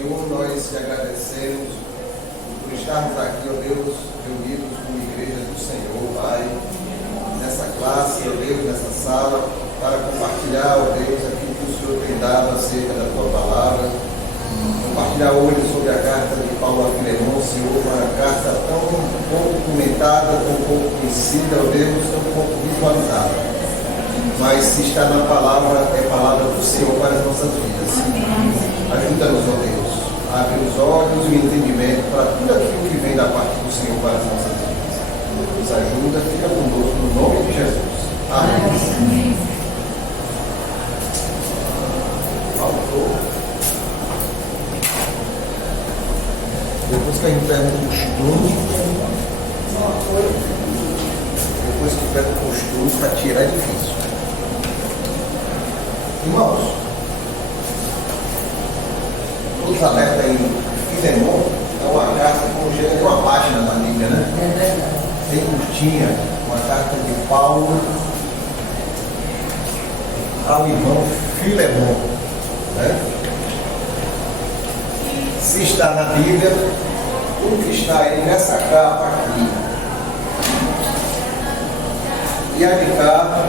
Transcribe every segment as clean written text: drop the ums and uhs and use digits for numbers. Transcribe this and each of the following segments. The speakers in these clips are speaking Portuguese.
Senhor, nós te agradecemos por estarmos aqui, ó Deus, reunidos como igreja do Senhor, Pai, nessa classe, ó Deus, nessa sala, para compartilhar, ó Deus, aquilo que o Senhor tem dado acerca da tua palavra. Compartilhar hoje sobre a carta de Paulo a Filemon, Senhor, uma carta tão pouco comentada, tão pouco conhecida, ó Deus, tão pouco visualizada. Mas se está na palavra, é palavra do Senhor para as nossas vidas. Ajuda-nos, ó Deus, a abrir os olhos e o entendimento para tudo aquilo que vem da parte do Senhor para as nossas vidas. Nos ajuda, fica conosco no nome de Jesus. Amém. Faltou. Depois que a gente pega o costume, para tirar é difícil. Irmãos, todos alerta aí, Filemon é uma carta com gênero de uma página da Bíblia, né? É verdade. Bem curtinha, uma carta de Paulo ao irmão Filemon, né? Se está na Bíblia, tudo que está aí nessa capa aqui e a de cá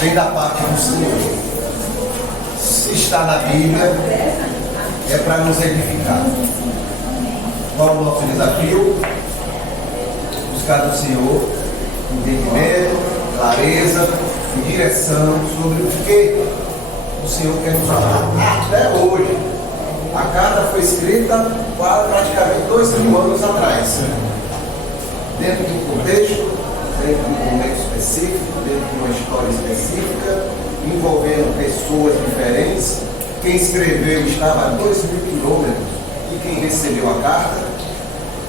vem da parte do Senhor. Se está na Bíblia, é para nos edificar. Qual é o nosso desafio? Buscar do Senhor entendimento, clareza e direção sobre o que o Senhor quer nos falar. Até hoje, a carta foi escrita praticamente 2000 anos atrás, dentro de um contexto, dentro de um momento específico, dentro de uma história específica, envolvendo pessoas diferentes. Quem escreveu estava a 2000 quilômetros de quem recebeu a carta.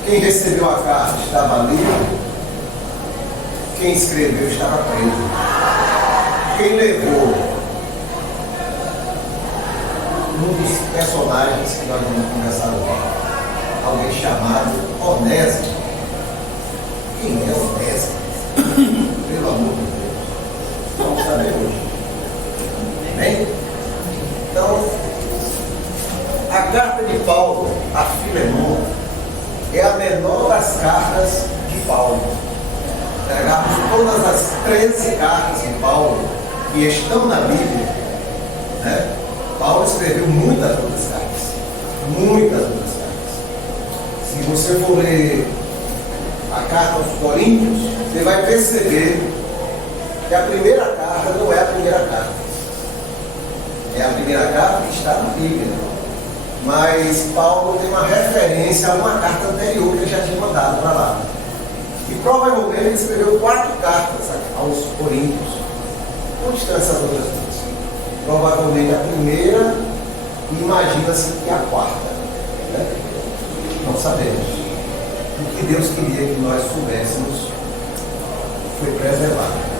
Quem recebeu a carta estava livre. Quem escreveu estava preso. Quem levou um dos personagens que nós vamos conversar hoje, alguém chamado Onésimo. Quem é Onésimo? Pelo amor de Deus. Vamos saber hoje. Amém? Então, a carta de Paulo a Filemon é a menor das cartas de Paulo. Pegarmos todas as 13 cartas de Paulo que estão na Bíblia, né? Paulo escreveu muitas outras cartas. Muitas outras cartas. Se você for ler a carta aos Coríntios, você vai perceber que a primeira carta não é a primeira carta. É a primeira carta que está na Bíblia. Mas Paulo tem uma referência a uma carta anterior que ele já tinha mandado para lá. E provavelmente ele escreveu 4 cartas aos Coríntios. Onde estão essas outras duas? Provavelmente a primeira, e imagina-se que a quarta. Né? Não sabemos. O que Deus queria que nós soubéssemos foi preservado.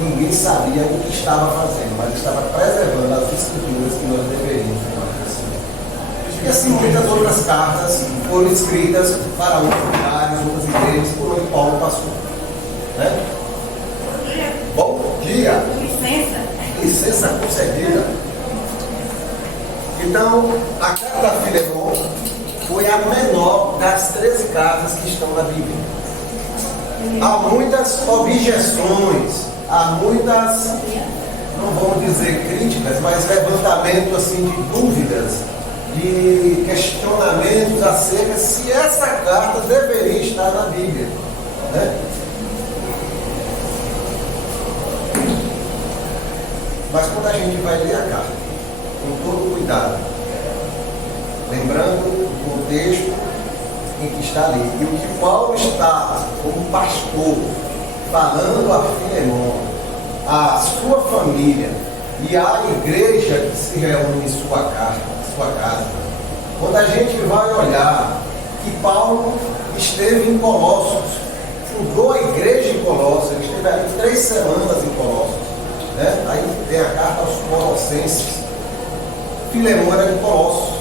Ninguém sabia o que estava fazendo, mas estava preservando as escrituras que nós deveríamos conhecer. E assim muitas outras cartas foram escritas para outros lugares, outras igrejas, por onde Paulo passou. Né? Bom dia! Licença concedida. Então, a carta a Filemon foi a menor das 13 cartas que estão na Bíblia. Há muitas objeções, há muitas, não vamos dizer críticas, mas levantamento assim, de dúvidas, de questionamentos acerca se essa carta deveria estar na Bíblia. Né? Mas quando a gente vai ler a carta, com todo cuidado, lembrando o contexto em que está ali, e o que Paulo está, como pastor, falando a Filemon, a sua família e à igreja que se reúne em sua casa, quando a gente vai olhar que Paulo esteve em Colossos, fundou a igreja em Colossos, ele esteve ali 3 semanas em Colossos. Né? Aí tem a carta aos Colossenses. Filemon era de Colossos.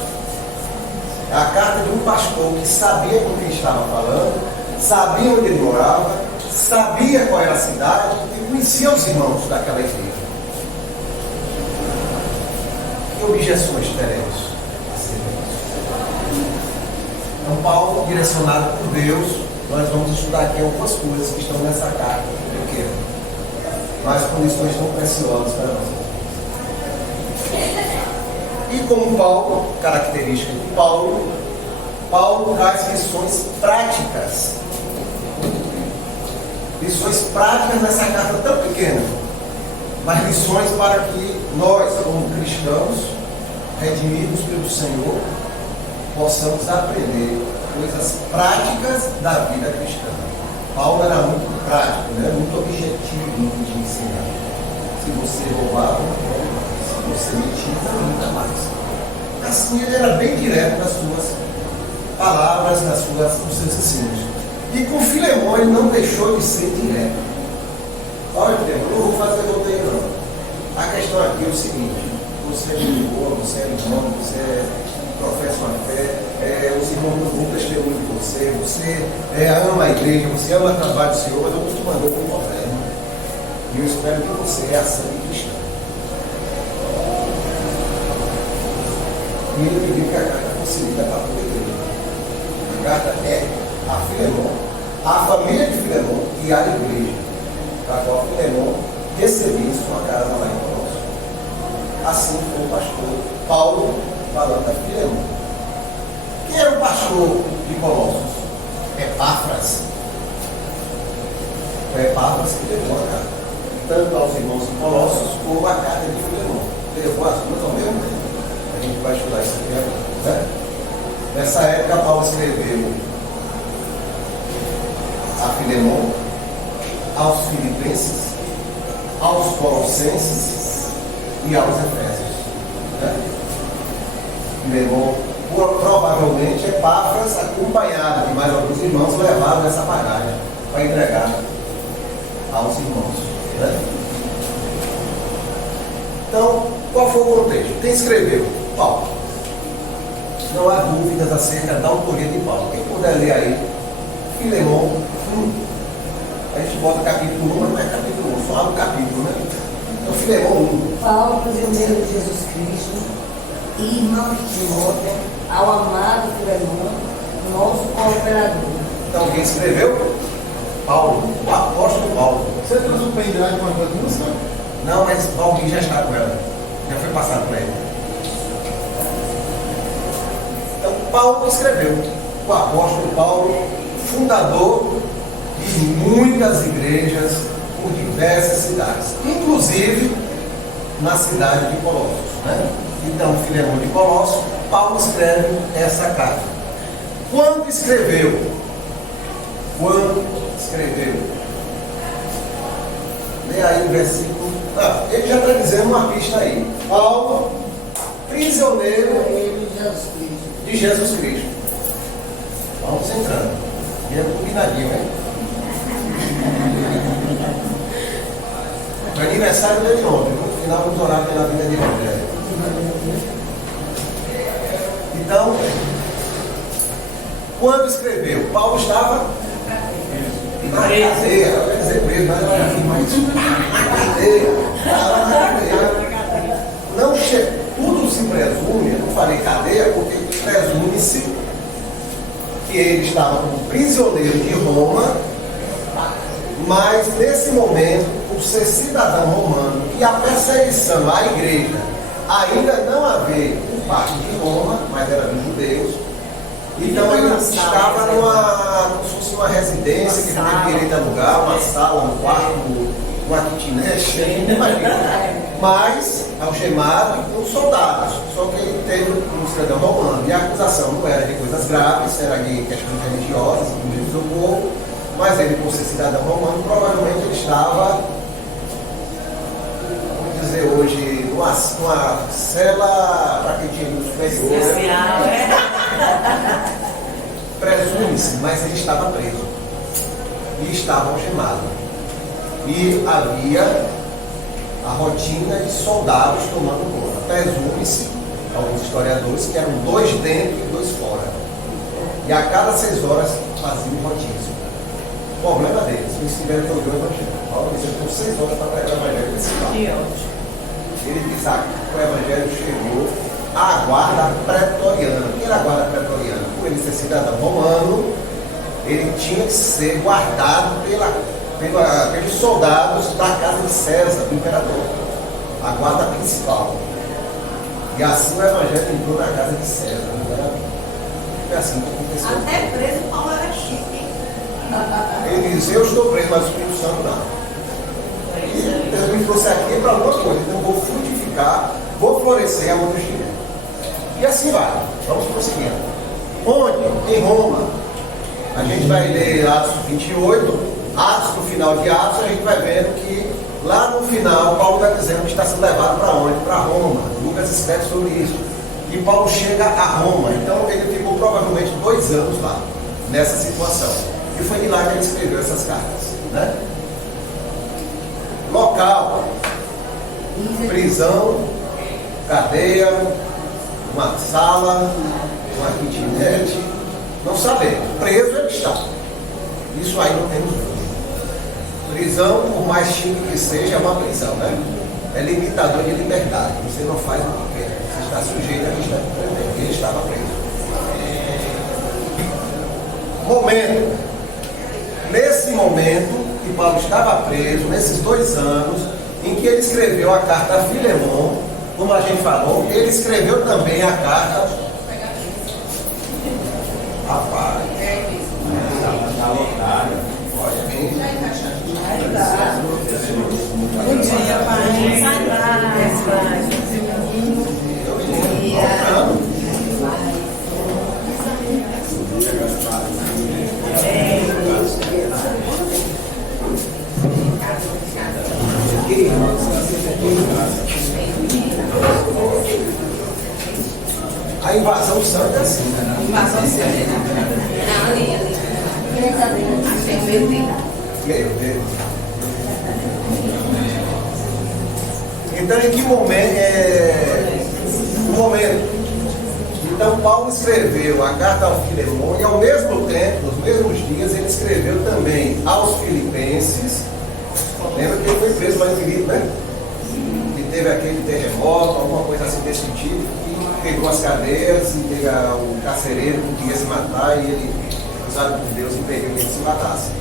É a carta de um pastor que sabia com quem estava falando, sabia onde ele morava, sabia qual era a cidade e conhecia os irmãos daquela igreja. Que objeções teremos? Então, Paulo, direcionado por Deus, nós vamos estudar aqui algumas coisas que estão nessa carta pequena, mas com lições tão preciosas para nós. E como Paulo, característica de Paulo traz lições práticas. Lições práticas nessa carta tão pequena, mas lições para que nós, como cristãos, redimidos pelo Senhor, possamos aprender coisas práticas da vida cristã. Paulo era muito prático, né? Muito objetivo no que de ensinar. Se você roubar, se você mentir, nunca mais. Assim, ele era bem direto nas suas palavras, nos seus ensinos. E com Filemão ele não deixou de ser direto. Olha, Filemão, eu não vou fazer roteiro não. A questão aqui é o seguinte: você é de boa, você é irmão, você professa uma fé, os irmãos não vão testemunho de você, você ama a igreja, você ama o trabalho do Senhor, mas eu estou te mandando um problema. E eu espero que você reação cristã. E ele pediu que a carta fosse lida para toda a igreja. A carta é a Filemão, a família de Filemão e a igreja, para a qual Filemão recebia sua casa lá em Colossos. Assim foi o pastor Paulo falando a Filemão. Quem era o pastor de Colossos? Epáfras. Foi Epáfras que levou a carta, tanto aos irmãos de Colossos como a carta de Filemão. Levou as duas ao mesmo tempo. A gente vai estudar isso aqui agora, certo? Nessa época, Paulo escreveu a Filemão, aos Filipenses, aos Colossenses e aos Efésios. Né? Filemão, provavelmente, Epáfras, acompanhado de mais alguns irmãos, levaram essa bagagem para entregar aos irmãos. Né? Então, qual foi o contexto? Quem escreveu? Paulo. Não há dúvidas acerca da autoria de Paulo. Quem puder ler aí, Filemão 1. A gente bota capítulo 1, mas não é capítulo 1, só abre o capítulo, né? Então, Filemão 1. Paulo, prisioneiro de Jesus Cristo, irmão de Timóteo, ao amado Filemão, nosso cooperador. Então, quem escreveu? Paulo, o apóstolo Paulo. Você trouxe um pendrive com a música? Não, mas Paulo já está com ela. Já foi passado para ele. Então, Paulo escreveu. O apóstolo Paulo, fundador de muitas igrejas por diversas cidades, inclusive na cidade de Colossos. Né? Então, Filemão de Colossos, Paulo escreve essa carta. Quando escreveu? Lê aí o versículo. Ele já está dizendo uma pista aí. Paulo, prisioneiro de Jesus Cristo. Vamos entrando. E é combinadinho, hein? O aniversário dele ontem. No final vamos orar pela vida de André. Então, quando escreveu, Paulo estava na cadeia. Eu ia dizer preso, mas não era assim, na cadeia. Não chega. Tudo se presume, eu não falei cadeia, porque presume-se que ele estava como prisioneiro de Roma, mas nesse momento, por ser cidadão romano e a perseguição à igreja ainda não haver por parte de Roma, mas era dos judeus, então ele estava como se fosse uma residência que teve direito a alugar, uma sala, um quarto, uma kitnet, mas algemado e com soldados. Só que ele teve um cidadão romano e a acusação não era de coisas graves, era de questões religiosas, do seu povo, mas ele, por ser cidadão romano, provavelmente ele estava, vamos dizer hoje, numa cela para quem tinha muito superior. Presume-se, mas ele estava preso e estava algemado. E havia a rotina de soldados tomando conta. Presume-se, alguns historiadores, que eram 2 dentro e 2 fora. E a cada 6 horas faziam rodízio. O problema deles, eles tiveram que ouvir o evangelho. Paulo disse: eu tenho 6 horas para pregar o evangelho principal. Ele diz: o Evangelho chegou à guarda pretoriana. O que era a guarda pretoriana? Por ele ser cidadão romano, ele tinha que ser guardado pelos soldados da casa de César, do imperador, a guarda principal. E assim o Evangelho entrou na casa de César, do imperador. Foi assim que aconteceu. Até preso Paulo era chique, hein? Ele diz, eu estou preso, mas o Espírito Santo não. E Deus me trouxe aqui para alguma coisa, então eu vou frutificar, vou florescer a mão do Chile. E assim vai, vamos prosseguindo. Onde? Em Roma. A gente vai ler Atos 28, Atos, no final de Atos, a gente vai vendo que lá no final, Paulo está dizendo que está sendo levado para onde? Para Roma. Lucas escreve sobre isso. E Paulo chega a Roma, então ele ficou provavelmente 2 anos lá, nessa situação. E foi de lá que ele escreveu essas cartas, né? Local, prisão, cadeia, uma sala, uma kitnet, não sabemos. Preso ele está. Isso aí não temos dúvida. Prisão, por mais chique que seja, é uma prisão, né? É limitador de liberdade. Você não faz o que quer. Você está sujeito a que ele estava preso. Momento. Nesse momento que Paulo estava preso, nesses 2 anos, em que ele escreveu a carta a Filemon, como a gente falou, ele escreveu também a carta. Rapaz, está lotado. Olha bem. Bom dia, pai. A invasão santa é assim, né? Invasão santa. Não, ali. Meu Deus. Então, em que momento? No momento. Então, Paulo escreveu a carta ao Filemon e, ao mesmo tempo, nos mesmos dias, ele escreveu também aos Filipenses. Lembra que ele foi preso lá em Filipe, né? Que teve aquele terremoto, alguma coisa assim desse tipo, que pegou as cadeias e teve o carcereiro que queria se matar e ele, usado por Deus, impediu que ele se matasse.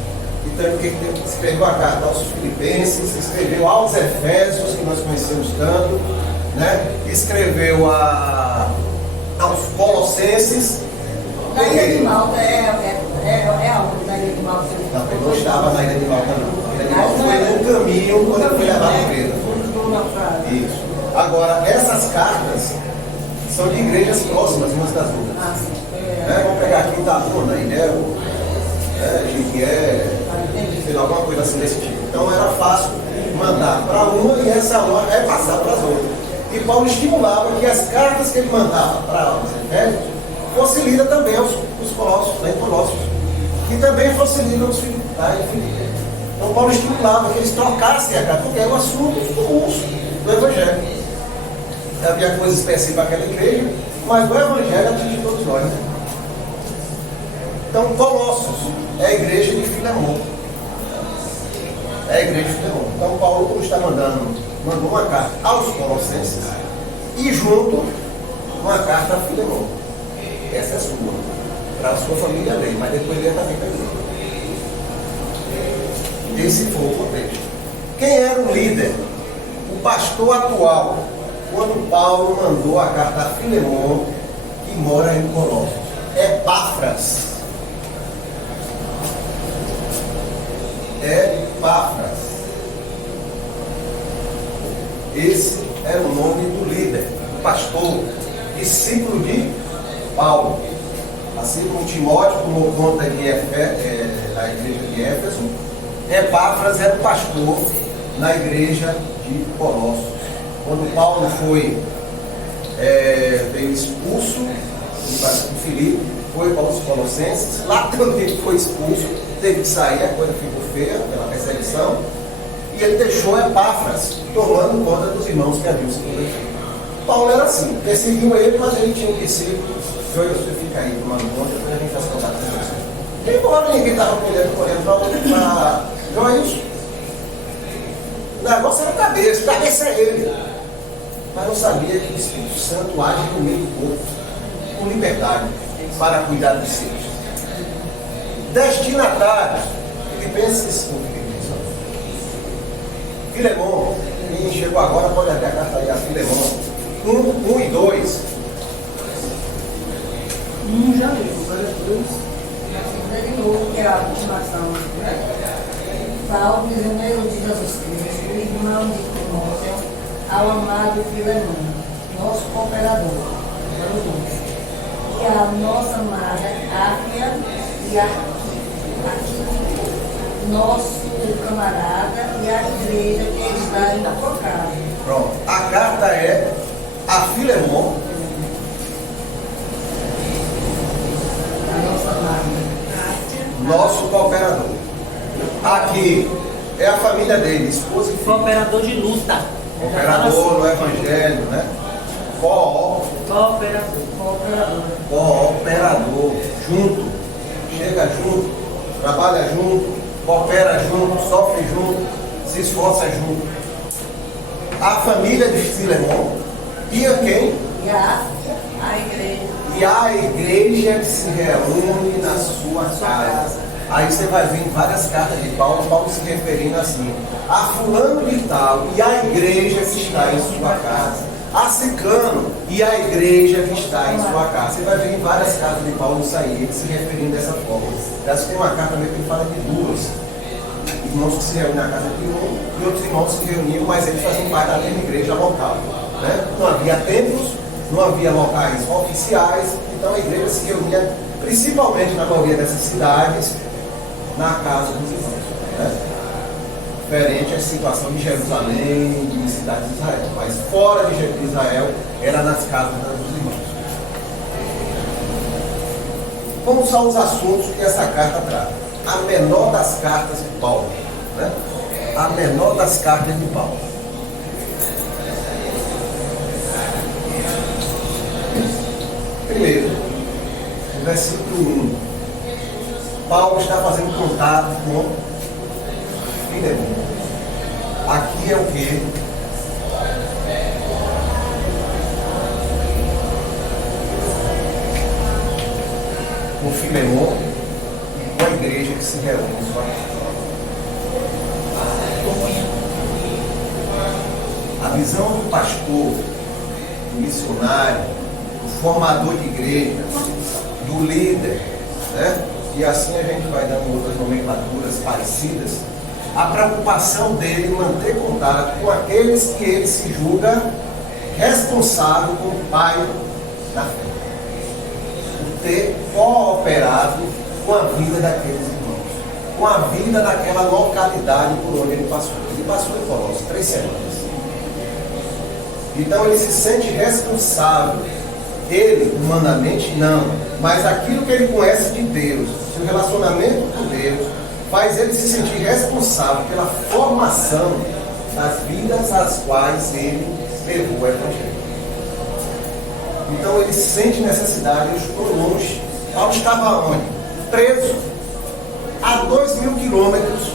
Então ele escreveu a carta aos Filipenses, escreveu aos Efésios, que nós conhecemos tanto, né? Escreveu aos Colossenses. Na Ilha de Malta é aonde? Na Ilha de Malta? Não, ele não estava na Ilha de Malta, não. A Ilha de Malta foi no caminho quando ele foi levado preso. Isso. Agora, essas cartas são de igrejas próximas umas das outras. Vamos pegar aqui Itabuna, Inero, Jiquié, sei lá, alguma coisa assim desse tipo. Então era fácil mandar para uma e essa uma é passar para as outras. E Paulo estimulava que as cartas que ele mandava para os Efésios fossem lidas também aos Colossos, né, Colossos, que também fossem lidas aos Filipenses. Então Paulo estimulava que eles trocassem a carta, porque era um assunto comuns do Evangelho. Havia coisa específica para aquela igreja, mas o Evangelho atinge todos nós. Né? Então, Colossos é a igreja de Filemon. É a igreja de Filemon. Então, Paulo está mandou uma carta aos Colossenses e junto uma carta a Filemon. Essa é sua, para a sua família ler, mas depois ler também para a igreja. Esse foi o contexto. Quem era o líder? O pastor atual, quando Paulo mandou a carta a Filemon, que mora em Colossos. Epáfras. Epáfras. Esse era o nome do líder, pastor, discípulo de Paulo. Assim como Timóteo tomou conta da igreja de Éfeso, Epáfras era o pastor na igreja de Colossos. Quando Paulo veio expulso de Filipe, foi para os Colossenses, lá também foi expulso, teve que sair, a coisa ficou feia pela perseguição, e ele deixou Epáfras tomando conta dos irmãos que haviam se convertido. Paulo era assim, perseguiu ele, mas ele tinha um discípulo, você fica aí tomando conta, depois a gente faz contato com você. E embora ninguém estava correndo para João, é isso. O negócio era cabeça é ele. mas não sabia que o Espírito Santo age no meio do corpo, com liberdade, para cuidar dos seus. Destinatários, Filipenses 1, Filemon, quem chegou agora pode até a carta aí, a Filemon, 1 e 2. Já leu, várias vezes. De novo, que é a continuação. Paulo, prisioneiro de Jesus Cristo, irmão de Timóteo, ao amado Filemon, nosso cooperador, e a nossa amada Áfia e Arquipo, nosso camarada, e a igreja que está em tua casa. Pronto, a carta é a Filemon, A nossa amada. nosso cooperador. Aqui é a família dele, esposa e filho. Cooperador de luta. Cooperador no Evangelho, né? Cooperador, junto, chega junto, trabalha junto, coopera junto, sofre junto, se esforça junto. A família de Filemon e a quem? E a igreja. E a igreja que se reúne na sua casa. Aí você vai ver em várias cartas de Paulo se referindo assim, a fulano de tal e a igreja que está em sua casa, a ciclano e a igreja que está em sua casa. Você vai ver em várias cartas de Paulo isso aí, ele se referindo dessa forma. Parece que tem uma carta mesmo que ele fala de duas irmãos que se reúnem na casa de um e outros irmãos se reuniam, mas eles faziam parte da mesma igreja local, né? Não havia templos, não havia locais oficiais, então a igreja se reunia principalmente na maioria dessas cidades na casa dos irmãos, né? Diferente a situação de Jerusalém e de cidades de Israel, mas fora de Israel era nas casas dos irmãos. Como são os assuntos que essa carta trata? A menor das cartas de Paulo, né? A menor das cartas de Paulo. Primeiro, no versículo 1. Paulo está fazendo contato com Filemon. Aqui é o que? Com Filemon e com a igreja que se reúne em sua casa. A visão do pastor, do missionário, do formador de igreja, do líder, né? E assim a gente vai dando outras nomenclaturas parecidas. A preocupação dele em manter contato com aqueles que ele se julga responsável como pai da fé. Por ter cooperado com a vida daqueles irmãos, com a vida daquela localidade por onde ele passou. Ele passou em Colossos 3 semanas. Então ele se sente responsável. Ele, humanamente, não. Mas aquilo que ele conhece de Deus, seu relacionamento com Deus, faz ele se sentir responsável pela formação das vidas às quais ele levou o Evangelho. Então ele sente necessidade, eu estou longe. Paulo estava onde? Preso a 2.000 quilômetros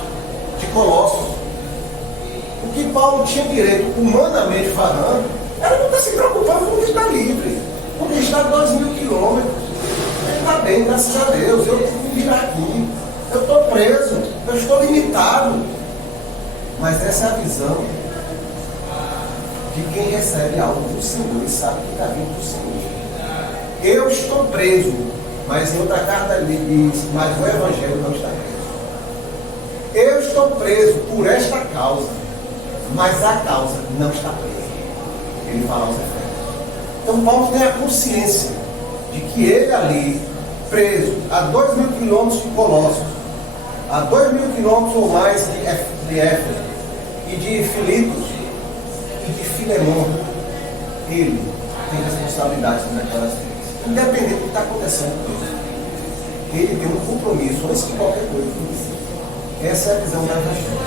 de Colossos. O que Paulo tinha direito, humanamente falando, era não estar se preocupando com o que está livre, porque está a 2.000 quilômetros. Ele está bem, graças a Deus. Eu tenho que vir aqui. Eu estou preso, eu estou limitado. Mas essa é a visão de quem recebe algo do Senhor e sabe que está vindo do Senhor. Eu estou preso, mas em outra carta ele diz, mas o Evangelho não está preso. Eu estou preso por esta causa, mas a causa não está presa. Ele fala aos Efésios. Então Paulo tem a consciência de que ele ali, preso a 2.000 quilômetros de Colossos, a 2.000 quilômetros ou mais de Éfeso, e de Filipos, e de Filemon, ele tem responsabilidade naquelas vidas. Independente do que está acontecendo com ele. Ele tem um compromisso antes de qualquer coisa. Essa é a visão da Evangelho.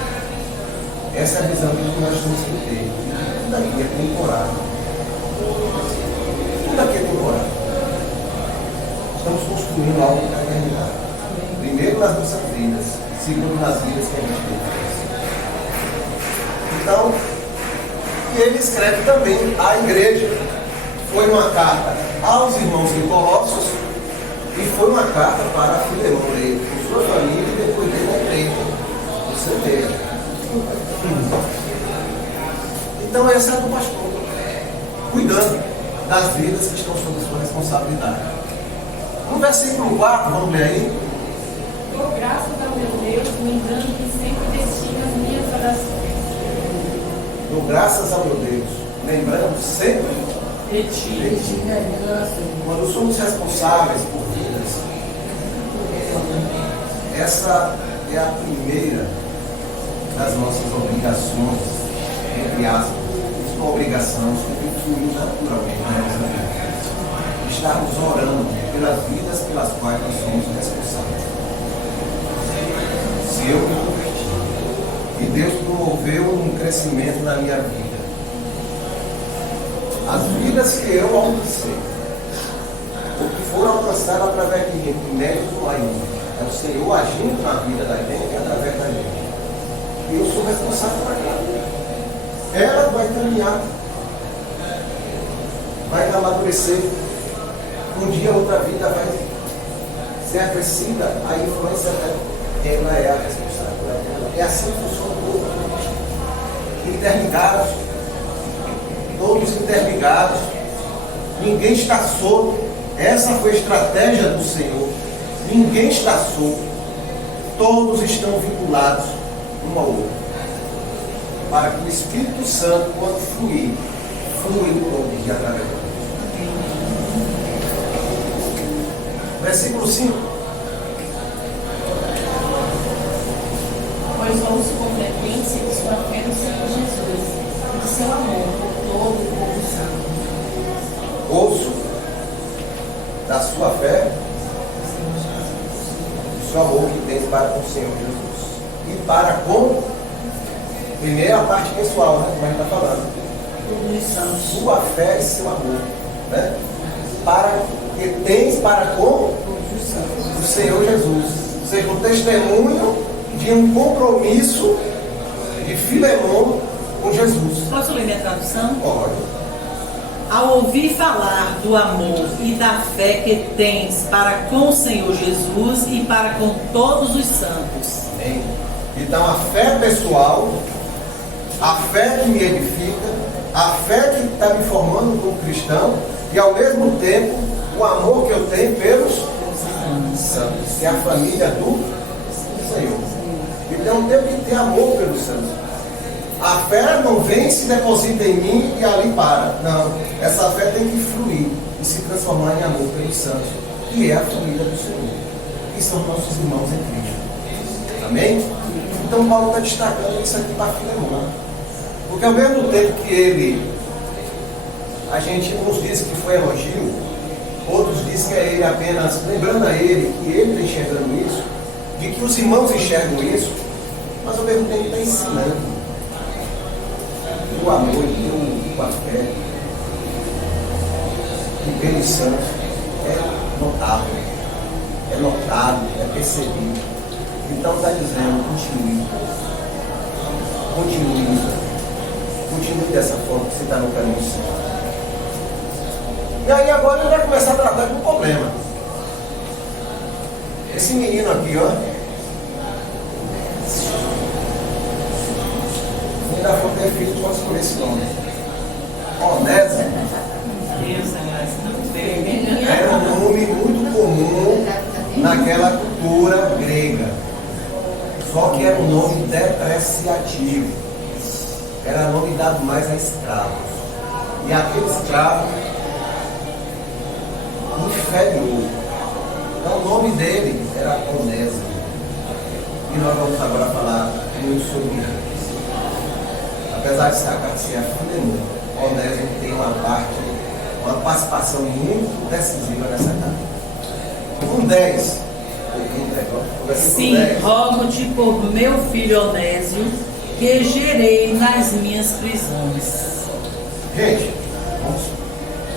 Essa é a visão que nós temos que ter. Tudo aqui é temporário. Tudo aqui é temporário. Estamos construindo algo para a eternidade. Primeiro nas nossas vidas, segundo nas vidas que a gente tem. Então, E ele escreve também à igreja. Foi uma carta aos irmãos de Colossos e foi uma carta para Filemão, com sua família e depois dele na igreja. Você veja. Então essa é do pastor, cuidando das vidas que estão sob sua responsabilidade. No versículo 4, vamos ler aí. Dou graças ao meu Deus, lembrando que sempre destina as minhas orações. Dou graças ao meu Deus, lembrando sempre de ti. Quando somos responsáveis por vidas, essa é a primeira das nossas obrigações, entre aspas, uma obrigação que flui naturalmente na nossa vida. Estarmos orando pelas vidas pelas quais nós somos responsáveis. Se eu me converti e Deus promoveu um crescimento na minha vida, as vidas que eu alcancei, ou que foram alcançadas através de mim, por mérito do ainda, é o Senhor agindo na vida da gente e através da gente. E eu sou responsável por aquilo. Ela vai caminhar, vai amadurecer. Um dia outra vida vai ser acrescida, a influência dela. Ela é a responsável. É assim que funciona o povo. Interligados, todos interligados, ninguém está solto. Essa foi a estratégia do Senhor. Ninguém está solto, todos estão vinculados um ao outro, para que o Espírito Santo, quando flui todo dia através de nós. Versículo 5. Pois ouço com frequência de sua fé no Senhor Jesus e de seu amor por todo o povo santo. Ouço da sua fé, do seu amor que tens para com o Senhor Jesus. E para com, primeiro a parte pessoal, né? Como a gente está falando. Sua fé e seu amor. Né? Para que tens para com o Senhor Jesus. Ou seja, um testemunho de um compromisso de Filemão com Jesus. Posso ler minha tradução? Pode. Ao ouvir falar do amor e da fé que tens para com o Senhor Jesus e para com todos os santos. Amém. Então a fé pessoal, a fé que me edifica, a fé que está me formando como cristão e ao mesmo tempo o amor que eu tenho pelos santos, que é a família do Senhor. Então eu tenho que ter amor pelos santos. A fé não vem, se deposita em mim e ali para. Não. Essa fé tem que fluir e se transformar em amor pelos santos, que é a família do Senhor, que são nossos irmãos em Cristo. Amém? Então Paulo está destacando isso aqui para Filemão. Porque ao mesmo tempo que uns dizem que foi elogio, outros dizem que é ele apenas lembrando a ele que ele está enxergando isso, de que os irmãos enxergam isso, mas ao mesmo tempo está ensinando. O amor e a fé e pelos santos é notável, é notado, é percebido. Então está dizendo, continue dessa forma que você está no caminho certo. E aí agora ele vai começar a tratar de um problema. Esse menino aqui, ó, ainda for ter filho, pode escolher esse nome. Onésimo. Era um nome muito comum naquela cultura grega. Só que era um nome depreciativo. Era nome dado mais a escravos. E aquele escravo inferior. Então o nome dele era Onésimo. E nós vamos agora falar muito sobre isso. Apesar de destacar que se é Filemão, Onésimo tem uma participação muito decisiva nessa carta. 10. Sim, rogo-te por meu filho Onésio, que gerei nas minhas prisões. Gente,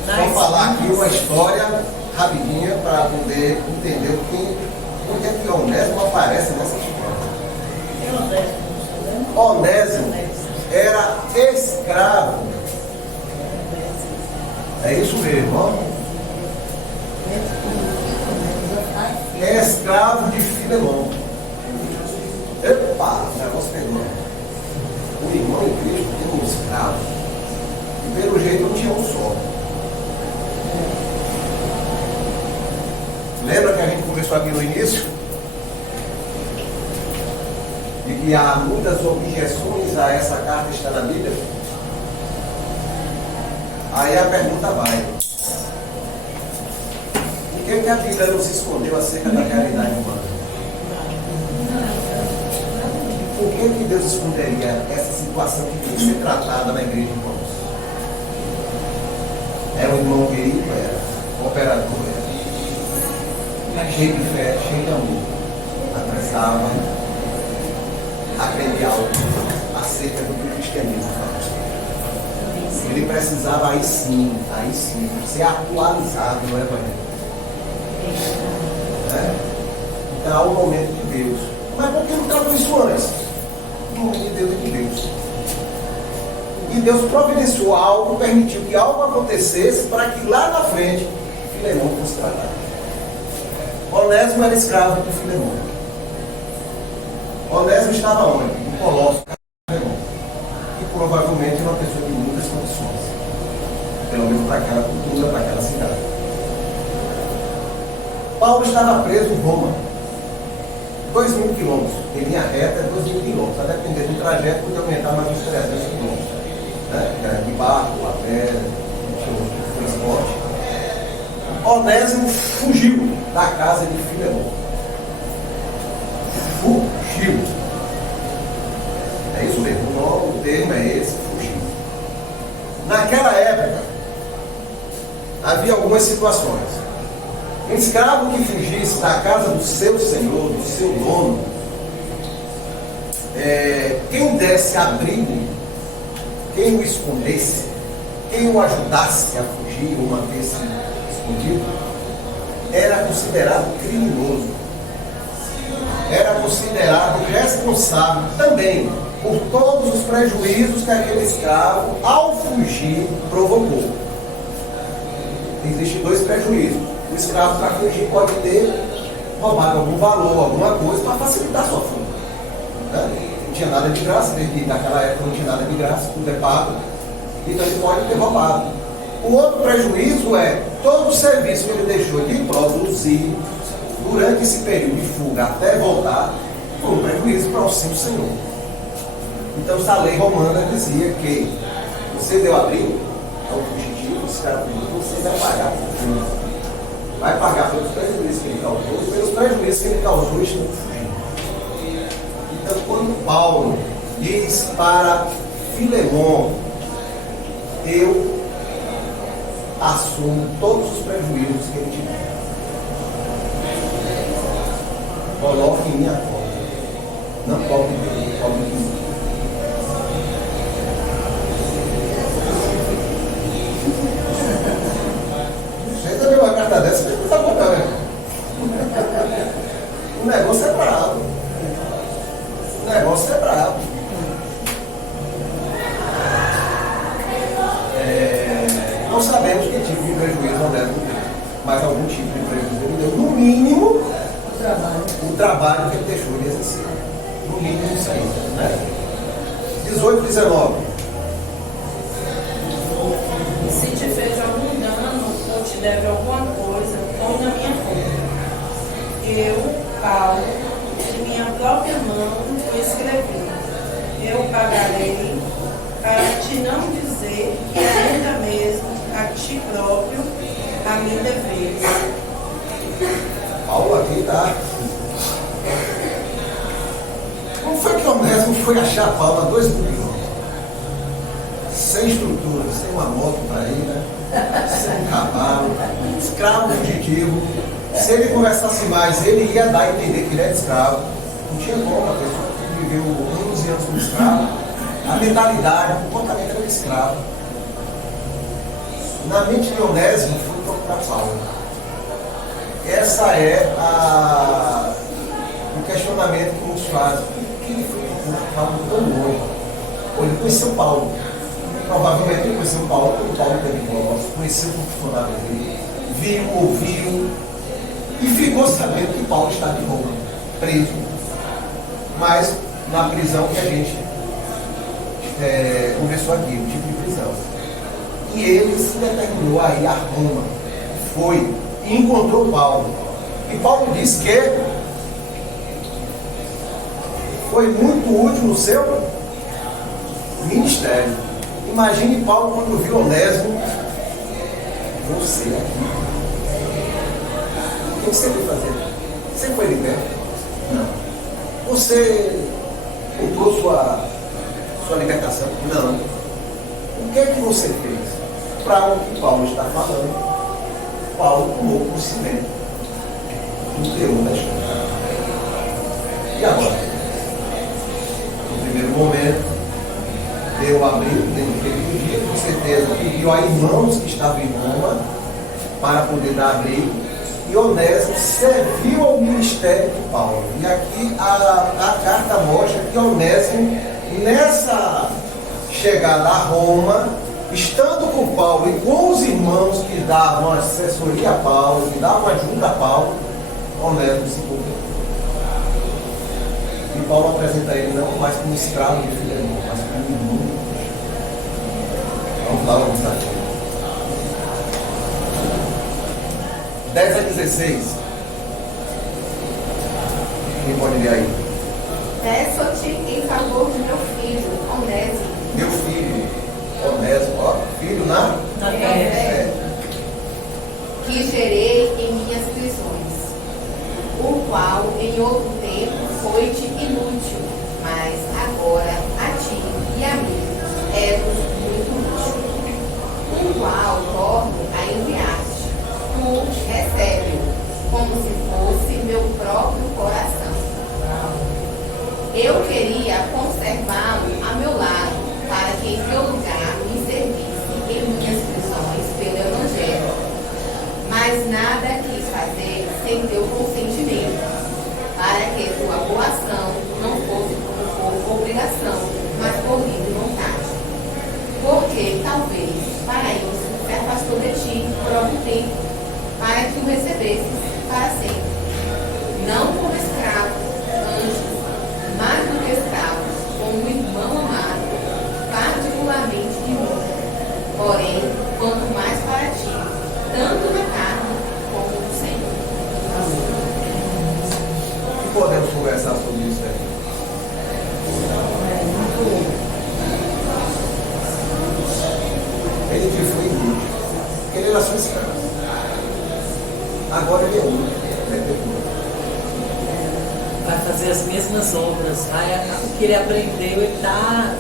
vamos falar aqui uma história rapidinha para poder entender onde é que Onésimo aparece nessa história. Onésimo era escravo. É isso mesmo, ó. É escravo de Filemon. Epa, o negócio pegou. O irmão em Cristo tem um escravo. E pelo jeito não tinha um só. Lembra que a gente conversou aqui no início? De que há muitas objeções a essa carta está na Bíblia? Aí a pergunta vai. Por que a Bíblia não se escondeu acerca da realidade humana? Por que Deus esconderia essa situação que tem que ser tratada na igreja, irmãos? Era um irmão querido, era operador, era cheio de fé, cheio de amor. Apressava aprender algo acerca do que o cristianismo faz. Ele precisava aí sim, ser atualizado no Evangelho. Então há um momento de Deus. Mas por que não estava isso antes? O momento de Deus é de Deus. E Deus providenciou algo, permitiu que algo acontecesse para que lá na frente Filemon fosse tratado. Onésimo era escravo de Filemon. Onésimo estava onde? Em Colossos, Filemon. E provavelmente era uma pessoa de muitas condições. Pelo menos para aquela cultura, para aquela cidade. Paulo estava preso em Roma. 2.000 quilômetros. Em linha reta, 2.000 quilômetros. A depender do trajeto, podia aumentar mais uns 300 quilômetros. Né? De barco, a pé, transporte. Onésimo fugiu da casa de Filemon. Fugiu. É isso mesmo. O termo é esse, fugir. Naquela época, havia algumas situações. Um escravo que fugisse da casa do seu senhor, do seu dono, quem desse abrigo, quem o escondesse, quem o ajudasse a fugir ou manter-se escondido, era considerado criminoso. Era considerado responsável também por todos os prejuízos que aquele escravo, ao fugir, provocou. Existem dois prejuízos. O escravo, para fugir, pode ter roubado algum valor, alguma coisa, para facilitar a sua fuga. Não tinha nada de graça, porque naquela época não tinha nada de graça, tudo é pago. Então ele pode ter roubado. O outro prejuízo é todo o serviço que ele deixou de produzir durante esse período de fuga até voltar, foi um prejuízo para o seu senhor. Então essa lei romana dizia que você deu abrigo ao fugitivo, você vai pagar por tudo. Vai pagar pelos prejuízos que ele causou e pelos prejuízos que ele causou estando fugindo. Então quando Paulo diz para Filemon, eu assumo todos os prejuízos que ele tiver. Coloque em minha conta. Não cobre dele, cobre de mim. Você entendeu uma carta dessa? Você está contando. O negócio é bravo. O negócio é bravo. Não sabemos que tipo de prejuízo Onésimo deu, mas algum tipo de prejuízo ele deu. No mínimo, o trabalho que ele deixou de exercer. No mínimo isso aí, né? 18, 19. Se te fez algum dano ou te deve alguma coisa, põe na minha conta. Eu, Paulo, de minha própria mão escrevi. Eu pagarei, para te não dizer que ainda mesmo a ti próprio a mim deveis. Paulo aqui está. Como foi que Onésimo foi achar Paulo a 2.000 quilômetros? Sem estrutura, sem uma moto para ir, né? Sem um cavalo, escravo fugitivo. Se ele conversasse mais, ele ia dar a entender que ele era escravo. Não tinha como, a pessoa que viveu 11 anos como escravo, a mentalidade, o comportamento era de escravo. Na mente de Onésimo foi procurar Paulo. Essa é o questionamento que nos faz. Por que ele foi procurar Paulo tão longe? Ele conheceu Paulo. Provavelmente ele conheceu Paulo, porque Paulo teve voz, conheceu o funcionário dele, viu, ouviu, e ficou sabendo que Paulo estava em Roma, preso. Mas na prisão que a gente conversou aqui, o tipo de prisão. E ele se determinou a ir a Roma. Foi e encontrou Paulo. E Paulo disse que foi muito útil no seu ministério. Imagine Paulo quando viu Onésimo. Você aqui. O que você veio fazer? Você foi liberto? Não. Você comprou sua libertação? Não. O que é que você fez? Para o que Paulo está falando, Paulo tomou conhecimento do teor da história. E agora? No primeiro momento, deu abrigo dentro daquele dia, com certeza pediu a irmãos que estavam em Roma para poder dar abrigo. E Onésimo serviu ao ministério de Paulo. E aqui a carta mostra que Onésimo, nessa chegada a Roma, estando com Paulo e com os irmãos que davam assessoria a Paulo, que davam ajuda a Paulo, Onésimo se converteu. E Paulo apresenta ele não mais como escravo de Filemão, mas como irmão. Vamos lá, vamos aqui. 10 a 16. Quem pode ler aí? Peço-te em favor do meu filho, Onésimo. Meu filho, Onésimo, ó, filho na fé. Que gerei em minhas prisões, o qual em outro tempo foi-te inútil, mas agora a ti e a mim é-nos muito útil, o qual torno a enviar-te. Tu recebe-o como se fosse meu próprio coração. Eu queria conservá-lo a meu lado, para que em teu lugar me servisse em minhas prisões pelo Evangelho. Mas nada quis fazer sem teu consentimento, para que tua boa ação não fosse por obrigação, mas por livre vontade. Porque talvez para isso se afastou de ti por algum tempo, para que o recebesses para sempre. Não como escravo, antes, mais do que escravo, como um irmão amado, particularmente de mim. Porém, quanto mais para ti, tanto na carne como no Senhor. E podemos conversar sobre isso aqui? Ele que foi inútil. Ele era só escravo. Agora ele é único. Vai fazer as mesmas obras, o que ele aprendeu, ele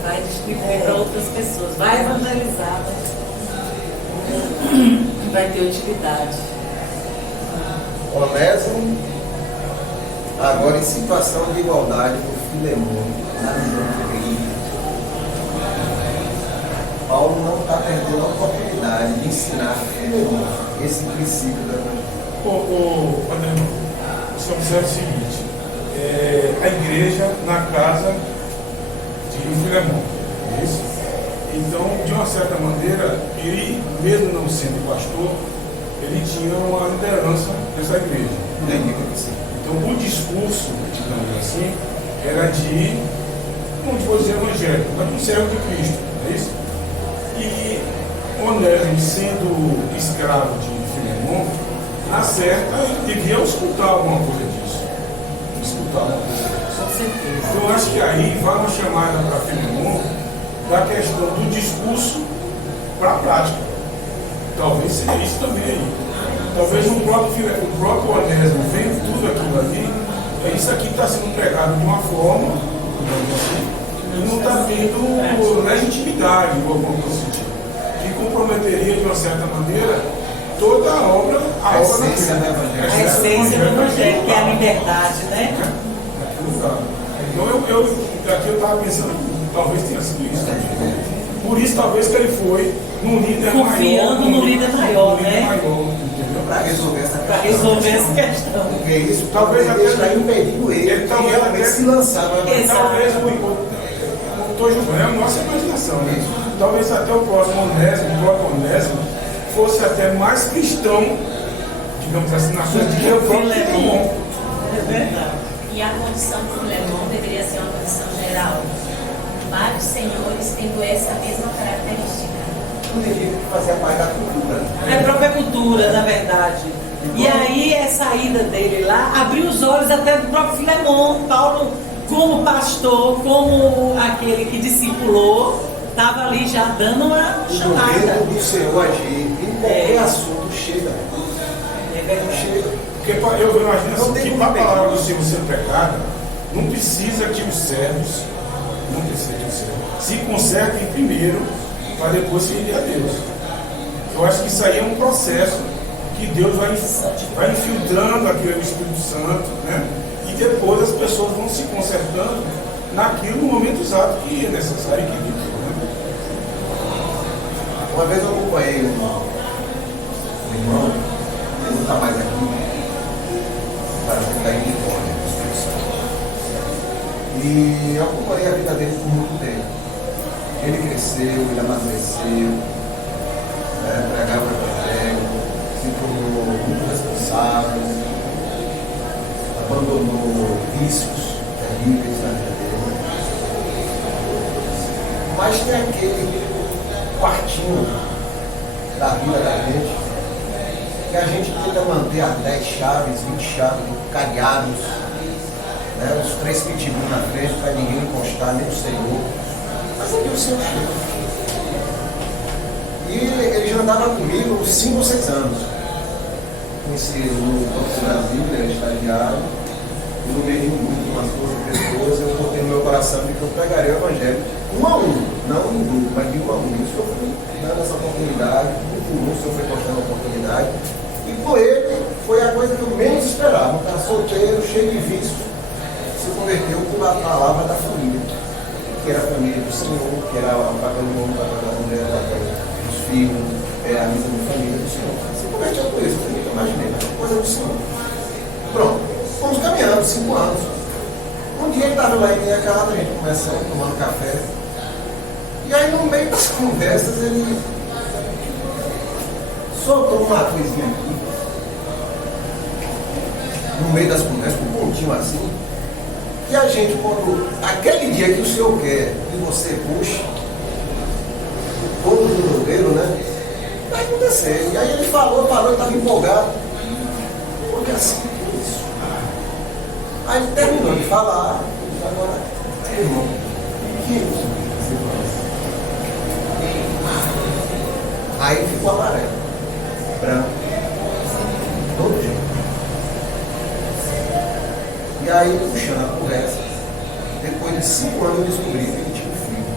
vai distribuir para outras pessoas, vai evangelizar, vai ter utilidade. Onésimo, agora em situação de igualdade com Filemão, na visão de Cristo. Paulo não está perdendo a oportunidade de ensinar Filemão esse princípio da evangelho. Adriano, você observa o seguinte, a igreja na casa de Filemão, é isso? Então, de uma certa maneira, ele, mesmo não sendo pastor, ele tinha uma liderança dessa igreja. Então, o discurso, digamos assim, era de, não vou dizer evangelho, mas um servo de Cristo, é isso? E Onésimo, sendo escravo de Filemão, na certa, ele devia escutar alguma coisa disso. Escutar alguma coisa disso. Com certeza. Então, eu acho que aí vai uma chamada para Filemão da questão do discurso para a prática. Talvez seja isso também aí. Talvez o próprio Onésimo, vendo tudo aquilo ali, isso aqui está sendo pregado de uma forma, assim, e não está tendo legitimidade, ou alguma coisa assim, que comprometeria de uma certa maneira toda a obra A essência do A essência do evangelho, que é a liberdade, né? Então aqui eu estava pensando, talvez tenha sido isso. Por isso talvez que ele foi num líder maior. Confiando no líder maior, né? Para resolver essa questão. Para resolver essa questão. Porque isso Talvez até está impedindo ele de talvez realmente até se lançar. Talvez estou julgando, é a nossa imaginação, né? Talvez até o próximo Onésimo, o próprio Onésimo, fosse até mais cristão, digamos assim, na frente do que o próprio Filemon. É verdade. E a condição de Filemon deveria ser uma condição geral. Vários senhores tendo essa mesma característica. Não teria que fazer parte da cultura. É a própria cultura, na verdade. E aí, essa ida dele lá abriu os olhos até do próprio Filemon. Paulo, como pastor, como aquele que discipulou, estava ali já dando uma O chamada. governo do Senhor agir em qualquer assunto chega. É verdade. Chega. Porque eu imagino Não assim, tem que como para a pegar. palavra do Senhor ser pregada, não precisa que os servos, se consertem primeiro, para depois servir a Deus. Eu acho que isso aí é um processo que Deus vai infiltrando aquilo no Espírito Santo, né? E depois as pessoas vão se consertando naquilo no momento exato que é necessário que Deus, né? Uma vez eu acompanhei um irmão, ele não está mais aqui, parece que está em Vitória, no Espírito Santo. E eu acompanhei a vida dele por muito tempo. Ele cresceu, ele amadureceu, pregava o evangelho, se tornou muito responsável, abandonou vícios terríveis na vida dele. Mas tem aquele quartinho da vida da gente que a gente tenta manter as 10 chaves, 20 chaves, cadeados, né? Os 3 pitbull na frente para ninguém encostar, nem o Senhor. Mas onde o Senhor chega? E ele já andava comigo uns 5 ou 6 anos. Conheci ele no Banco do Brasil, ele era estagiário, e no meio de um grupo de umas 12 pessoas, eu botei no meu coração de que eu pregaria o Evangelho 1 a 1, não em grupo, mas de 1 a 1. Isso eu fui dando essa oportunidade, um por um, o Senhor foi mostrando a oportunidade. E por ele, foi a coisa que eu menos esperava. Um cara solteiro, cheio de vício, se converteu com a palavra da família, que era a família do Senhor, que era o papel do homem, o papel da mulher, o papel dos filhos, a missa da família do Senhor. Se converteu com isso, eu nunca imaginei, mas coisa do Senhor. Pronto, fomos caminhando 5 anos. Um dia ele estava lá em minha casa, a gente conversando, tomando café. E aí no meio das conversas ele soltou uma coisinha aqui. No meio das conversas, um pontinho assim. E a gente, quando aquele dia que o Senhor quer que você puxe o ponto do roteiro, né? Vai acontecer. E aí ele falou, ele estava empolgado. Porque assim, que isso? Aí ele terminou de falar. Agora, irmão, que isso? Aí ficou amarelo, branco, todo jeito. E aí, puxando a conversa, depois de 5 anos eu descobri que ele tinha um filho.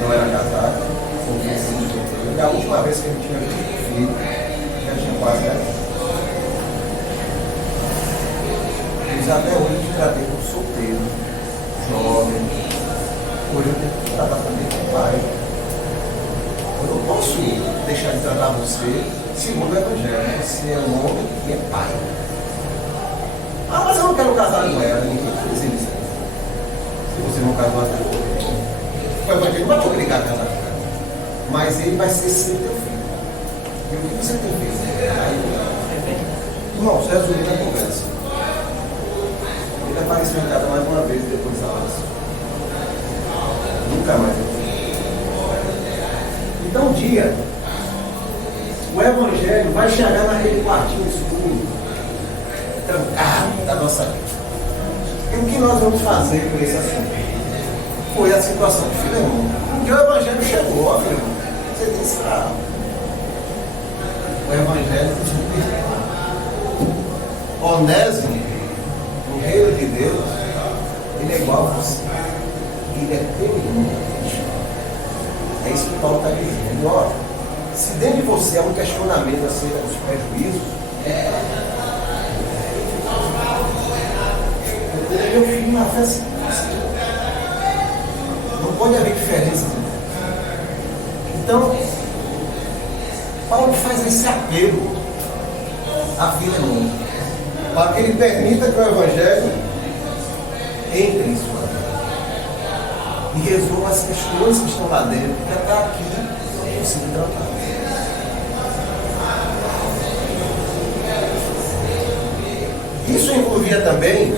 Não era casado, não tinha sido solteiro. E a última vez que ele tinha tido um filho, já tinha quase 10 anos. Eles até hoje me tratei como solteiro, jovem. Hoje eu tenho que tratar também com o pai. Eu não posso deixar de tratar você segundo o Evangelho. Você é um homem e é pai. Ah, mas eu não quero casar com ela. Ninguém faz isso. Se você não casar com ela, o Evangelho não vai obrigar a casar com ela. Mas ele vai ser sempre teu filho. E o que você tem feito? Irmão, resumindo a conversa. Ele apareceu em casa mais uma vez depois dessa relação. Nunca mais. Então um dia, o Evangelho vai chegar naquele quartinho escuro, trancado da nossa vida. E o que nós vamos fazer com esse assunto? Foi a situação de Filemon. Um dia o Evangelho chegou, ó Filemon, você disse, o Evangelho Onésimo, no reino de Deus, ele é igual a você. Ele é teu irmão. É isso que Paulo está dizendo. Ó, se dentro de você há um questionamento acerca dos prejuízos, eu tenho meu filho na fé assim. Não pode haver diferença. Então, Paulo faz esse apelo a Filemon, para que ele permita que o Evangelho entre em sua vida. e resolva as questões que estão lá dentro, que até aqui não consigo tratar. Isso envolvia também,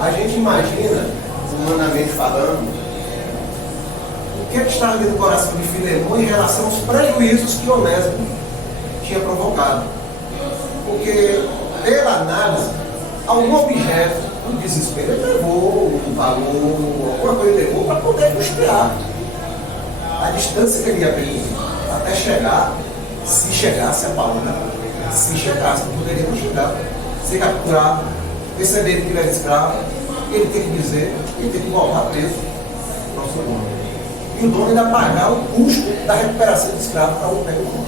a gente imagina, humanamente falando, o que estava dentro do coração de Filemão em relação aos prejuízos que Onésimo tinha provocado. Porque, pela análise, algum objeto, o desespero, ele levou um valor, alguma coisa ele levou para poder custear a distância que ele ia percorrer até chegar, se chegasse a Paula, se chegasse, não poderia não chegar, ser capturado, perceber que ele era escravo, ele tem que dizer, ele tem que voltar preso para o seu dono. E o dono ainda pagar o custo da recuperação do escravo para o pé do dono.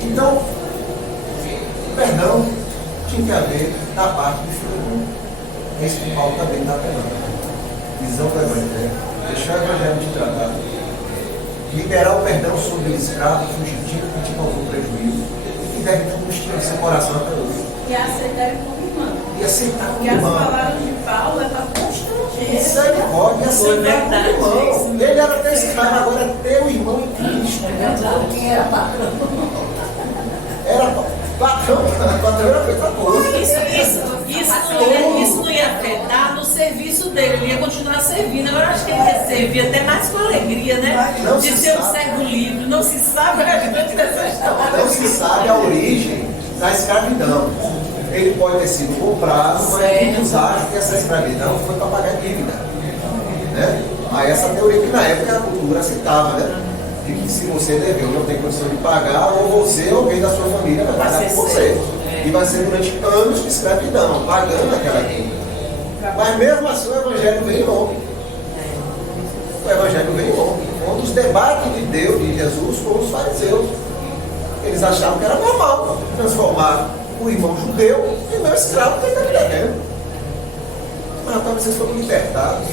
Então, o perdão tinha que haver da parte de Filemão. É isso que Paulo também está apelando. Visão do Evangelho. Deixar o Evangelho te tratar. Liberar o perdão sobre o escravo fugitivo que te causou prejuízo e que deve ter no seu coração até hoje. E aceitar como irmão. E aceitar como Porque as irmão. palavras de Paulo é para constranger. Misericórdia, aceitar como irmão. Ele era teu escravo, agora é teu irmão em Cristo. Quem era patrão? Era patrão era feita coisa. Isso não ia afetar no serviço dele, ele ia continuar servindo. Agora acho que ele ia servir até mais com alegria, né? Não De se ser um sabe. servo livre. Não se sabe a grande dessa história. Não se sabe a origem da escravidão. Ele pode ter sido comprado, mas muitos acham que essa escravidão foi para pagar dívida. Né? Mas essa teoria que na época a cultura aceitava, né? De que se você deveu, não tem condição de pagar, ou você ou alguém da sua família vai pagar por você. E vai ser durante anos de escravidão, pagando aquela dívida. Mas mesmo assim o Evangelho vem longe. O Evangelho vem longe. Um dos debates de Deus, de Jesus, com os fariseus. Eles achavam que era normal transformar o irmão judeu em meu escravo que ele está me devendo. Mas rapaz, vocês foram libertados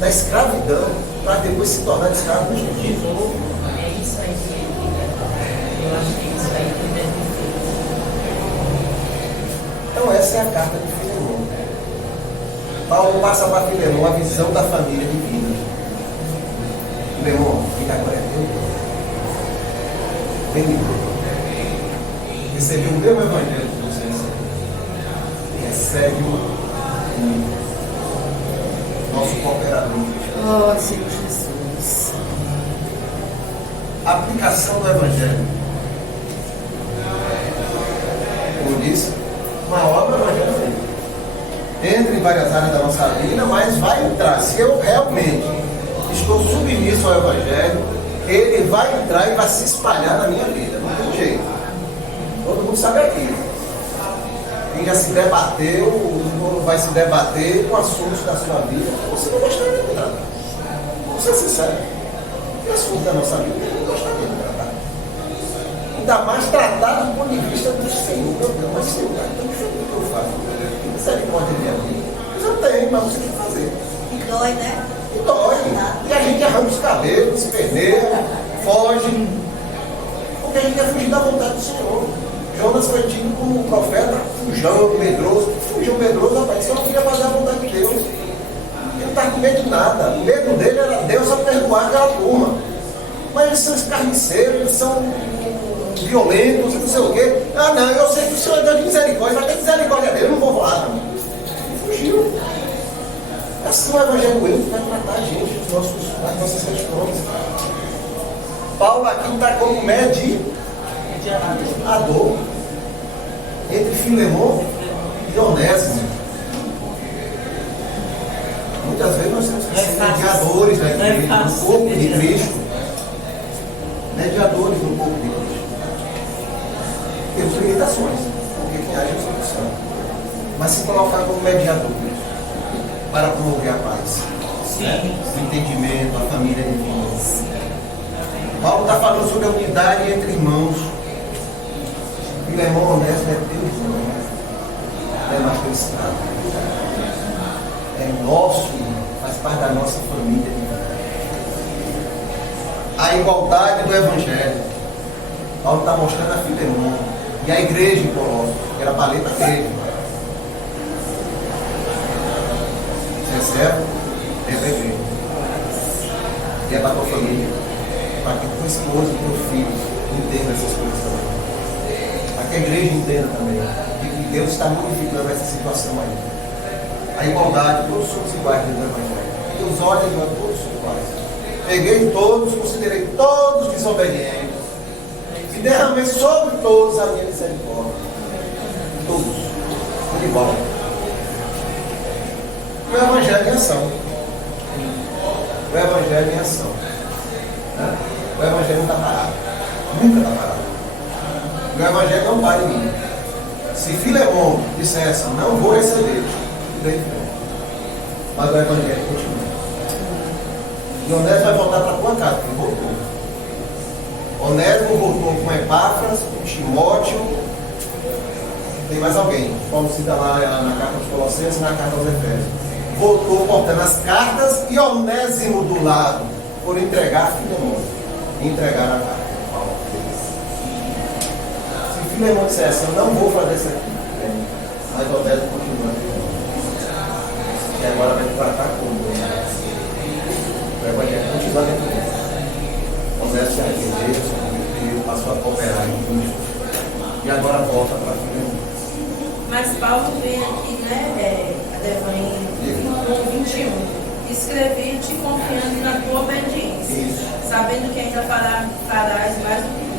da escravidão para depois se tornar escravo de novo. É isso aí. Eu acho que é isso aí que deve ser. Então essa é a carta de Filemão. Paulo passa para Filemão a visão da família divina. Filemão, fica agora é teu. Vem de novo. Recebeu o meu evangelho que você recebeu. Recebe o nosso cooperador. Oh, Senhor Jesus. Aplicação do evangelho. Como disse, uma obra do evangelho feita. Entra em várias áreas da nossa vida, mas vai entrar. Se eu realmente estou submisso ao evangelho, ele vai entrar e vai se espalhar na minha vida. Não tem jeito. Todo mundo sabe aqui. Quem já se debateu, vai se debater com assuntos da sua vida. Você não gostaria de tratar. Vamos ser sinceros. Que assunto da nossa vida eu não gostaria de tratar. Ainda mais tratado do ponto de vista do Senhor. Meu Deus, mas Senhor, então deixa eu ver o que eu faço. Misericórdia de minha vida. Mas eu tenho, mas você tem que fazer. E dói, né? E dói. E a gente arranca os cabelos, se perneira, foge. Porque a gente quer fugir da vontade do Senhor. Jonas foi tido como um profeta fujão, medroso. Fujão, medroso, rapaz, só não queria fazer a vontade de Deus. Ele não estava com medo de nada. O medo dele era Deus só perdoar aquela turma. Mas eles são escarniceiros, eles são violentos, não sei o quê. Ah, não, eu sei que o Senhor é Deus de misericórdia, vai ter misericórdia dele, eu não vou falar, não. Ele fugiu. Assim o Evangelho ele vai tratar a gente, as nossas questões. Paulo aqui está como mediador entre Filemão e Onésimo. Muitas vezes nós temos que ser mediadores no corpo de Cristo. Mediadores no corpo de Cristo. Temos limitações, porque quem age é a solução. Mas se colocar como mediador para promover a paz, né? O entendimento, a família divina. Paulo está falando sobre a unidade entre irmãos. Filemão, Onésimo é teu irmão, não é mais teu escravo. É nosso irmão, faz parte da nossa família. A igualdade do Evangelho. Paulo está mostrando a Filemão e a igreja em Colossos, que era a paleta dele. Você é servo? é da igreja. E é para a tua família, para que tua esposa e teu filho entendam essas coisas também. Para que a igreja entenda também. E que Deus está modificando essa situação aí. A igualdade, todos somos iguais dentro do Evangelho. Deus olha e olha, todos são iguais. Peguei todos, considerei todos desobedientes. E derramei sobre todos a minha misericórdia. Todos. Tudo igual. O Evangelho em ação. O Evangelho em ação. Né? O Evangelho não está parado. Nunca está parado. O Evangelho não para em mim. Se Filemon dissesse, não vou receber, bem, mas o Evangelho continua. E Onésimo vai voltar para a tua casa, porque voltou. Onésimo voltou com Epáfras, com Timóteo. Tem mais alguém. Paulo cita lá na carta aos Colossenses e na carta aos Efésios. Voltou portando as cartas e Onésimo do lado, por entregar a Filemon. Entregar a carta. Se Filemon dissesse, eu não vou fazer isso aqui, mas Onésimo continua. E agora vai tratar como. O Evangelho continua dentro dele. Onésimo se arrependeu, passou a cooperar em Cristo. E agora volta para Filemon. Mas Paulo vem aqui, né, em 21. Escrevi-te confiando na tua obediência, sabendo que ainda farás mais do que eu.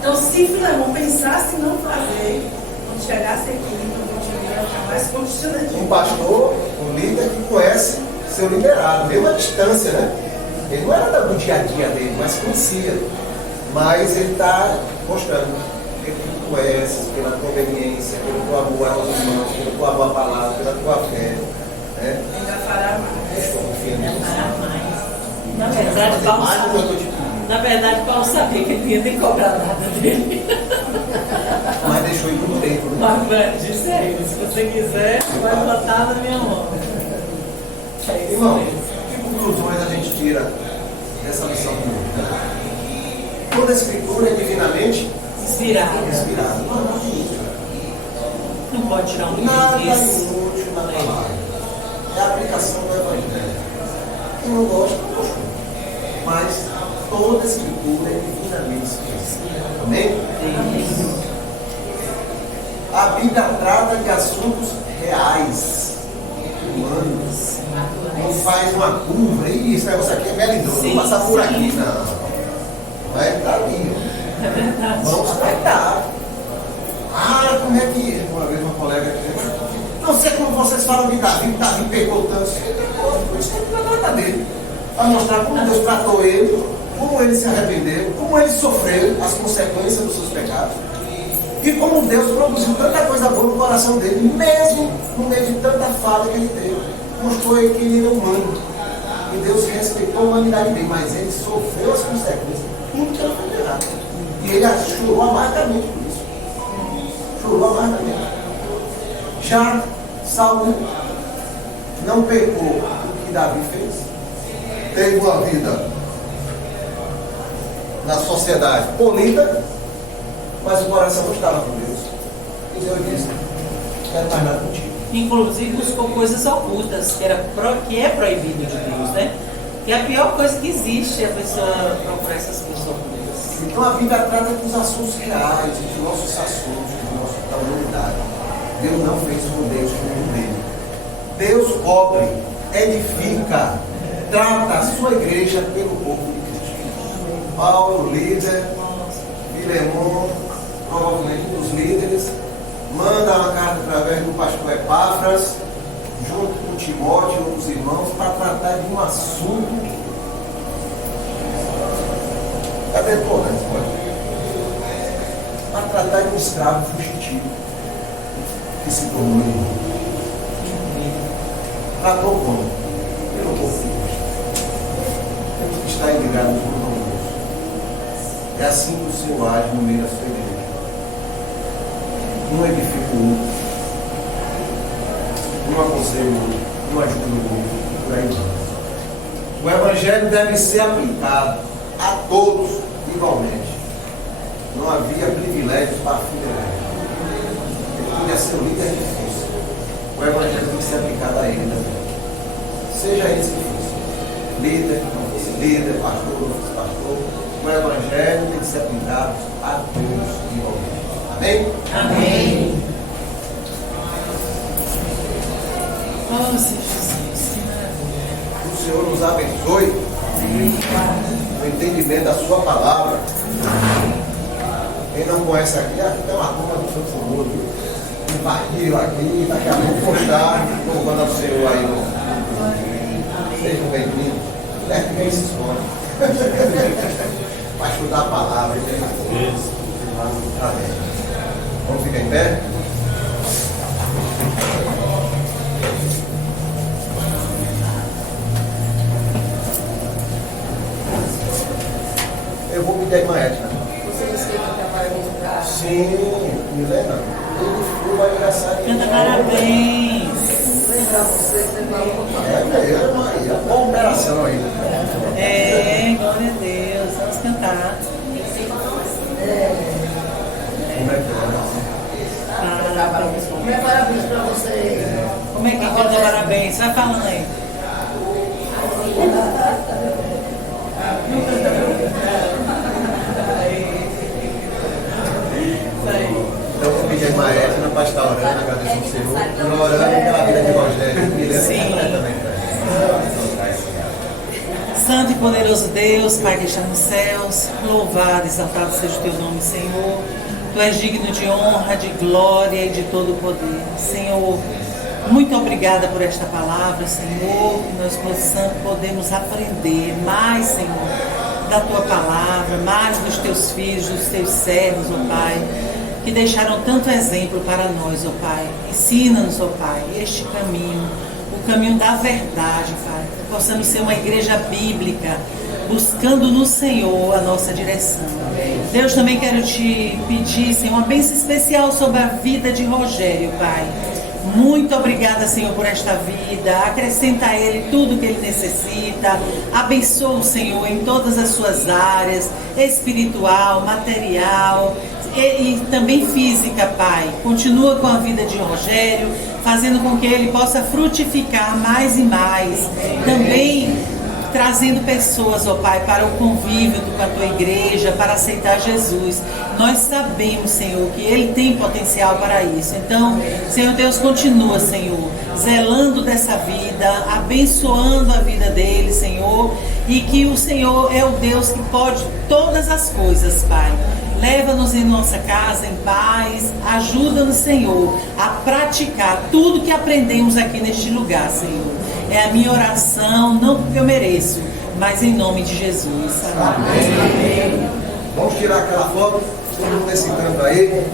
Então, se Filemon pensasse em não fazer, quando chegasse aqui, não continuaria jamais continuaria. Um pastor, um líder que conhece seu liderado, mesmo à distância, né? Ele não era do dia a dia dele, mas conhecia. Mas ele está mostrando que tu conheces, pela tua obediência, pelo teu amor aos irmãos, pela tua boa palavra, pela tua fé. Né? Ainda fará mais. Estou confiando nisso. Na verdade, Paulo Mais do que eu estou te sabia. pedindo. Na verdade, Paulo sabia que ele não ia ter que cobrar nada dele. Mas deixou ir por dentro. Né? Mas disse a ele, se você quiser, vai botar na minha mão. É isso Irmão, mesmo. que conclusões a gente tira dessa lição de hoje? Né? Toda a escritura é divinamente Inspirado. inspirada. Não pode tirar um Nada livro desse. inútil na palavra. É a aplicação do Evangelho. Quem não gosta, não gostou. Mas toda a escritura é divinamente inspirada. Amém? A Bíblia trata de assuntos reais, humanos. Não faz uma curva, e esse negócio aqui é melindroso, vou passar por aqui. Não. Vai estar ali, ó. Vamos tratar. Ah, como é que. Uma vez uma colega disse, não sei como vocês falam de Davi pegou tanto. Por isso tem que tratar dele. Para mostrar como Deus tratou ele, como ele se arrependeu, como ele sofreu as consequências dos seus pecados. E como Deus produziu tanta coisa boa no coração dele, mesmo no meio de tanta falha que ele teve. Mostrou ele que ele era humano. E Deus respeitou a humanidade dele, mas ele sofreu as consequências. Tudo que ele fez errado. E ele chorou amargamente por isso. Chorou amargamente. Já Saul não pecou o que Davi fez. Teve uma vida na sociedade polida, mas o coração não estava com Deus. E Deus disse, não quero mais nada contigo. Inclusive buscou coisas ocultas, que é proibido de Deus, né? E a pior coisa que existe é a pessoa procurar essas coisas ocultas. Então a Bíblia trata dos assuntos reais, dos nossos assuntos, da humanidade. Deus não fez com Deus como dele. Deus cobre, edifica, trata a sua igreja pelo povo de Cristo. Paulo, líder, Filemon, provavelmente um dos líderes, manda uma carta através do pastor Epáfras, junto com Timóteo e outros irmãos, para tratar de um assunto. Cadê todas? Para tratar de um escravo fugitivo que se tornou irmão. Tratou como? Pelo povo de Cristo. Temos que estar ligados no nome de Deus. É assim que o Senhor age no meio da sua igreja. Um edifica o outro, um aconselha o outro, um ajuda o outro, por aí vai. O Evangelho deve ser aplicado a todos igualmente. Não havia privilégios para Filemon. Ele podia ser o líder que fosse. O Evangelho tem que ser aplicado a ele também. Seja esse que fosse. líder, não fosse líder, pastor, não fosse pastor, o Evangelho tem que ser aplicado a todos igualmente. Amém? Amém. Oh, Senhor Jesus, que maravilha. Que o Senhor nos abençoe no entendimento da sua palavra. Quem não conhece aqui tem uma turma do Santo Mundo. Invadiu aqui, daqui a pouco postar, louvando ao Senhor aí. Sejam bem-vindos. Deve que ninguém se esconde. Vai estudar a palavra. Amém. Vamos ficar em pé? Eu vou pedir a irmã Edna. Você respeita o parabéns para... Sim, Milena. Ele foi o aniversário. Canta parabéns. Lembrar você que você falou. É, Maria. Boa operação aí. É, glória a Deus. Vamos cantar. Como é que é? Parabéns para você. Como é que canta parabéns? Vai falando aí. Então, eu pedi a irmã Edna para estar orando, agradecendo ao Senhor, e orando pela vida de Rogério. Milena também para Santo e poderoso Deus, Pai que está nos céus, louvado, exaltado seja o teu nome, Senhor. Tu és digno de honra, de glória e de todo o poder. Senhor, muito obrigada por esta palavra, Senhor, que nós podemos aprender mais, Senhor, da tua palavra, mais dos teus filhos, dos teus servos, ó Pai, que deixaram tanto exemplo para nós, ó Pai. Ensina-nos, ó Pai, este caminho, o caminho da verdade, Pai. Que possamos ser uma igreja bíblica, buscando no Senhor a nossa direção. Deus, também quero te pedir, Senhor, uma bênção especial sobre a vida de Rogério, Pai. Muito obrigada, Senhor, por esta vida. Acrescenta a ele tudo que ele necessita. Abençoa o Senhor em todas as suas áreas, espiritual, material e também física, Pai. Continua com a vida de Rogério, fazendo com que ele possa frutificar mais e mais. Também trazendo pessoas, ó Pai, para o convívio com a tua igreja, para aceitar Jesus. Nós sabemos, Senhor, que ele tem potencial para isso. Então, Senhor Deus, continua, Senhor, zelando dessa vida, abençoando a vida dele, Senhor, e que o Senhor é o Deus que pode todas as coisas, Pai. Leva-nos em nossa casa em paz, ajuda-nos, Senhor, a praticar tudo que aprendemos aqui neste lugar, Senhor. É a minha oração, não porque eu mereço, mas em nome de Jesus. Amém. Amém. Vamos tirar aquela foto, todo mundo nesse canto aí.